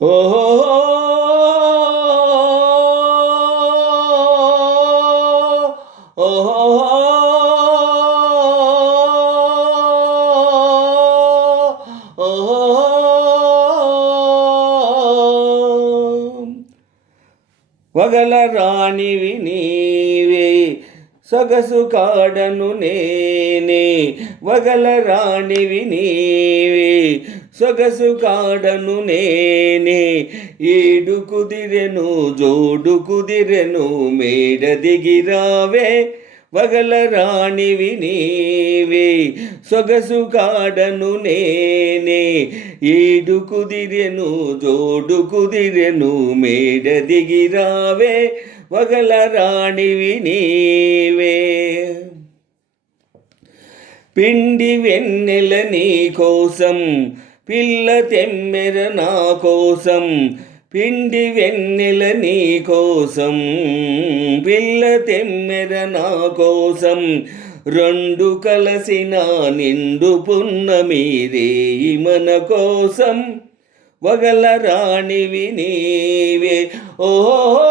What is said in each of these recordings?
ఓహో వగల రాణివి నీవే సొగసు కాడను నేనే వగల రాణివి నీవే సొగసు కాడను నేనే ఏడు కుదిరెను జోడు కుదిరెను మేడ దిగిరావే వగల రాణివి నీవే సొగసు కాడను నేనే ఏడు కుదిరెను జోడు కుదిరెను మేడ దిగిరావే వగల రాణివి నీవే పిండి వెన్నెల నీ కోసం పిల్ల తెమ్మెర నా కోసం పిండి వెన్నెల నీ కోసం పిల్ల తెమ్మెర నా కోసం రెండు కలసిన నిండు పున్నమి రేయి మన కోసం వగల రాణివి నీవే ఓహో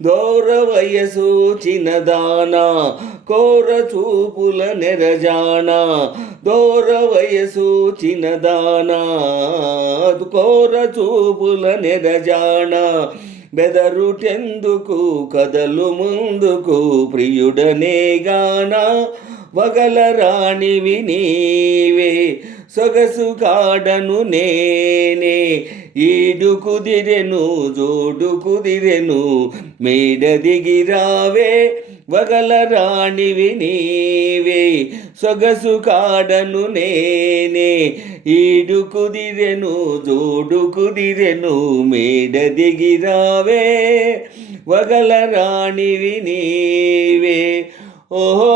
దూర వయసు చిన్నదానా కోర చూపుల నెరజానా దూర వయసు చిన్నదానా కోర చూపుల నెరజానా బెదరుటెందుకు కదలు ముందుకు ప్రియుడనే గానా వగల రాణివి నీవే సొగసు కాడను నేనే ఈడు కుదిరెను జోడు కుదిరెను మేడ దిగిరావే వగల రాణివి నీవే సొగసు కాడను నేనే ఈడు కుదిరెను జోడు కుదిరెను మేడ దిగిరావే వగల రాణివి నీవే ఓహో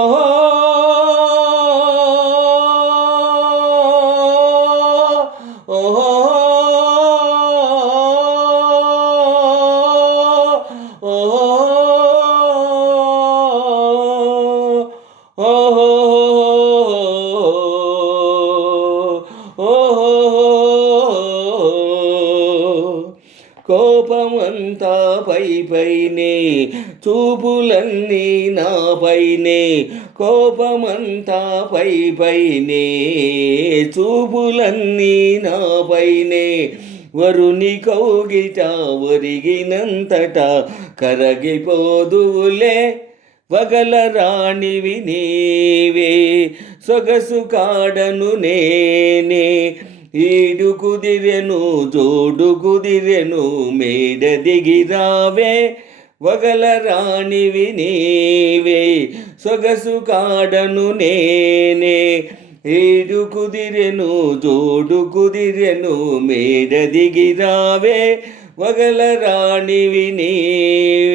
కోపమంతా పైనే చూపులన్నీ నాపైనే కోపమంతా పైనే చూపులన్నీ నాపైనే వరుని కౌగిట ఒరిగినంతట కరగిపోదులే వగల రాణివి నీవే సొగసు కాడను నేనే ఈడు కుదిరెను జోడు కుదిరెను మేడ దిగిరావే వగల రాణివి నీవే సొగసు కాడను నేనే ఈడు కుదిరెను జోడు కుదిరెను మేడ దిగిరావే వగల రాణివి నీవే